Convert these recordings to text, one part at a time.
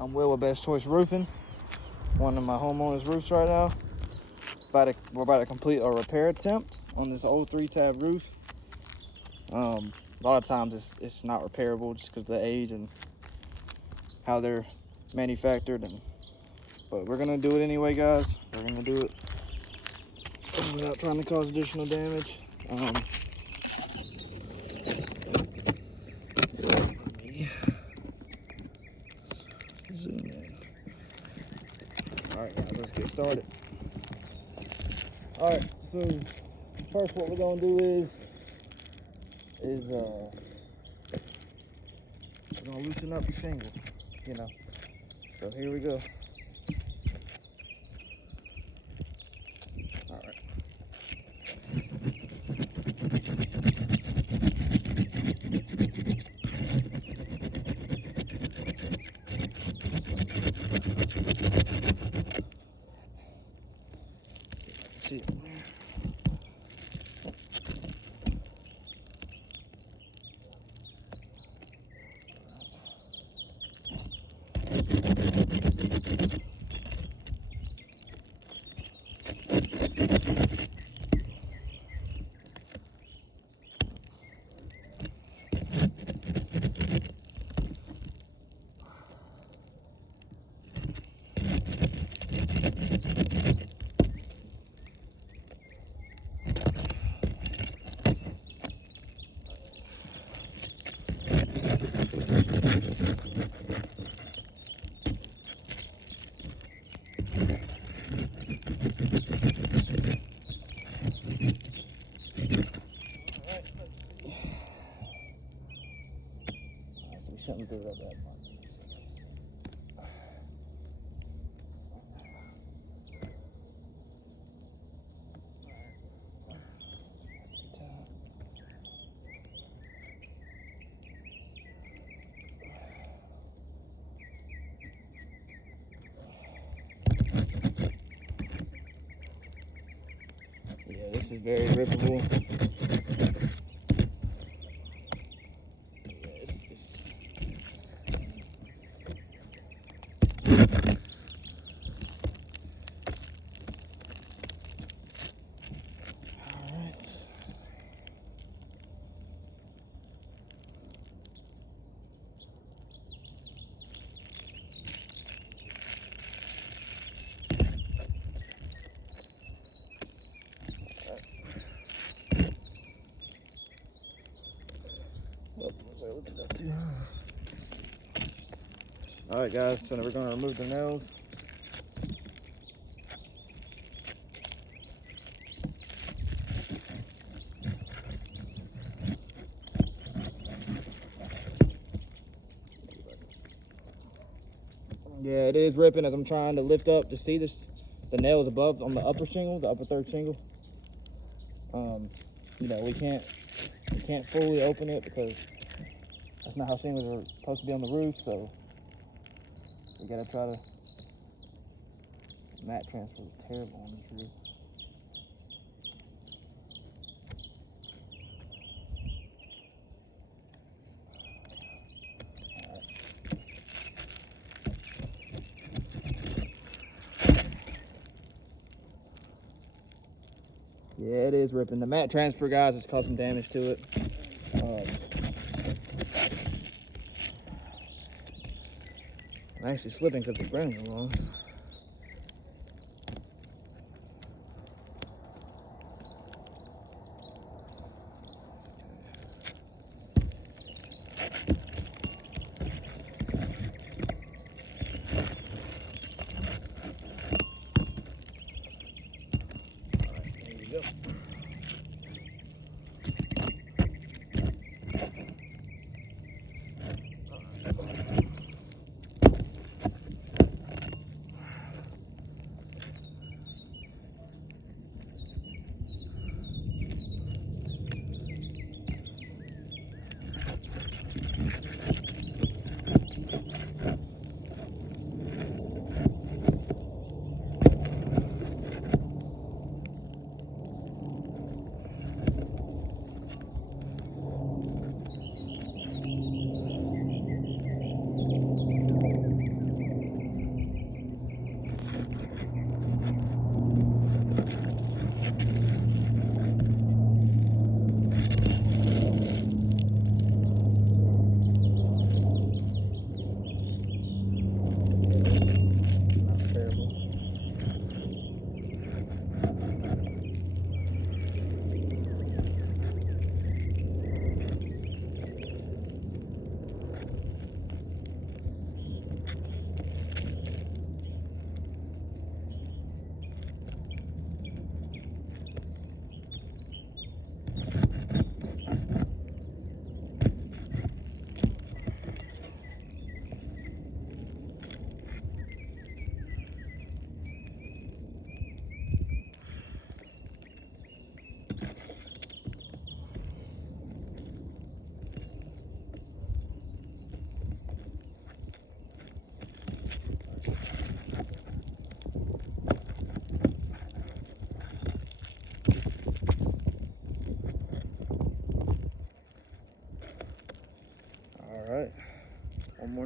I'm Will with Best Choice Roofing, one of my homeowners' roofs right now. We're about to complete a repair attempt on this old 3-tab roof. A lot of times it's not repairable just because of the age and how they're manufactured. But we're gonna do it anyway, guys. We're gonna do it without trying to cause additional damage. Zoom in. All right, guys, let's get started. All right, so first what we're gonna do is we're gonna loosen up the shingle, So here we go. All right. See it. Something through that bad part. Yeah, this is very rippable. All right, guys, so now we're gonna remove the nails. Yeah, it is ripping as I'm trying to lift up to see this. The nails above on the upper shingle, the upper third shingle. We can't fully open it because that's not how shingles are supposed to be on the roof. So we gotta try to. Mat transfer is terrible on this roof. Yeah, it is ripping. The mat transfer, guys, has caused some damage to it. I'm actually slipping because the ground is wrong.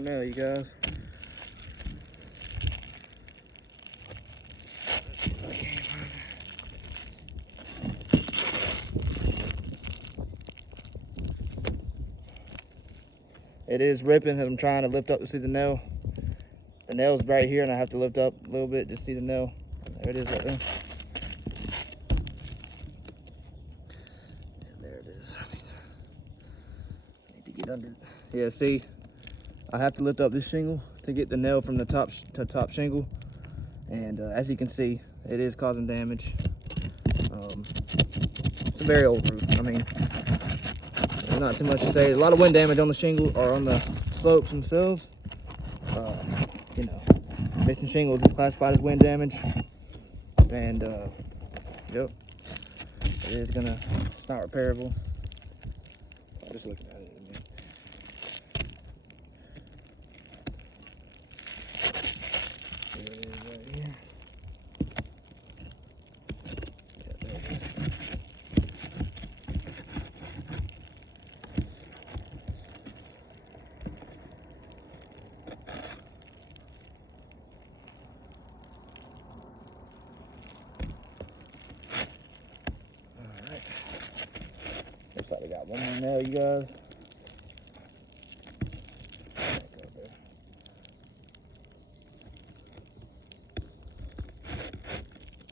nail, you guys. It is ripping as I'm trying to lift up to see the nail. The nail's right here, and I have to lift up a little bit to see the nail. There it is right there. And there it is. I need to get under. Yeah, see, I have to lift up this shingle to get the nail from the top to top shingle. And as you can see, it is causing damage. It's a very old roof. I mean, there's not too much to say. A lot of wind damage on the shingle or on the slopes themselves. You know, missing shingles is classified as wind damage. And yep, it is gonna. It's not repairable. I'm just looking at it. I mean, here it is right here. Yeah, there it is. Alright. Looks like we got one more nail, you guys. Back up there.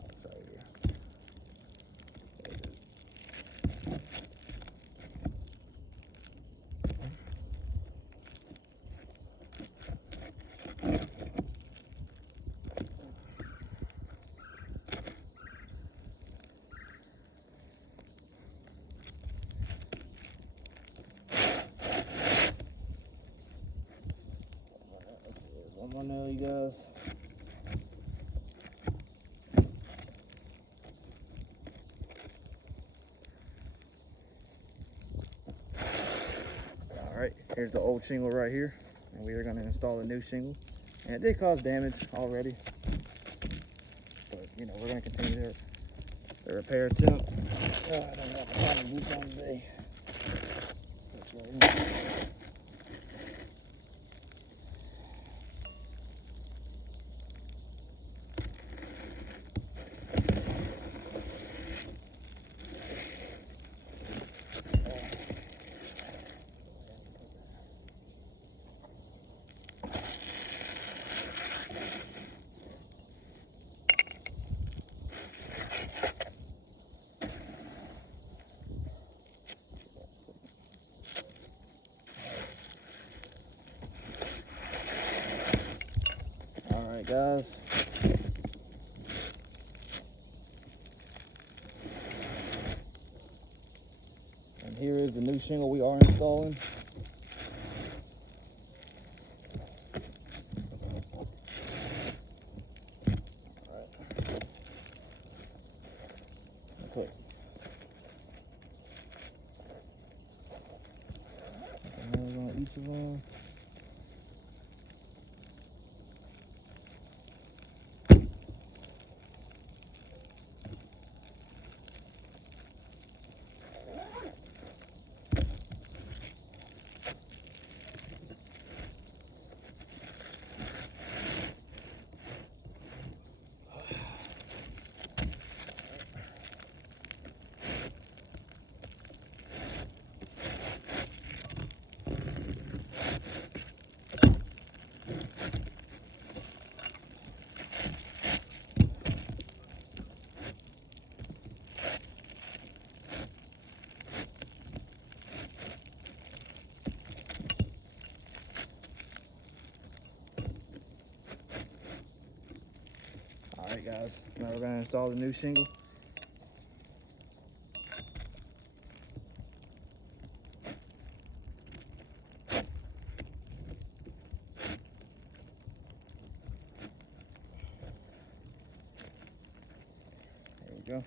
Oh, it's right here. There it is. There's one more nail, you guys. Alright, here's the old shingle right here. And we are going to install a new shingle. And it did cause damage already. But, you know, we're going to continue the repair attempt. I don't have a lot of boots on today. Right here. Alright, guys. And here is the new shingle we are installing. Alright. Okay. Nails on each of them. Alright, guys, now we're going to install the new shingle. There we go.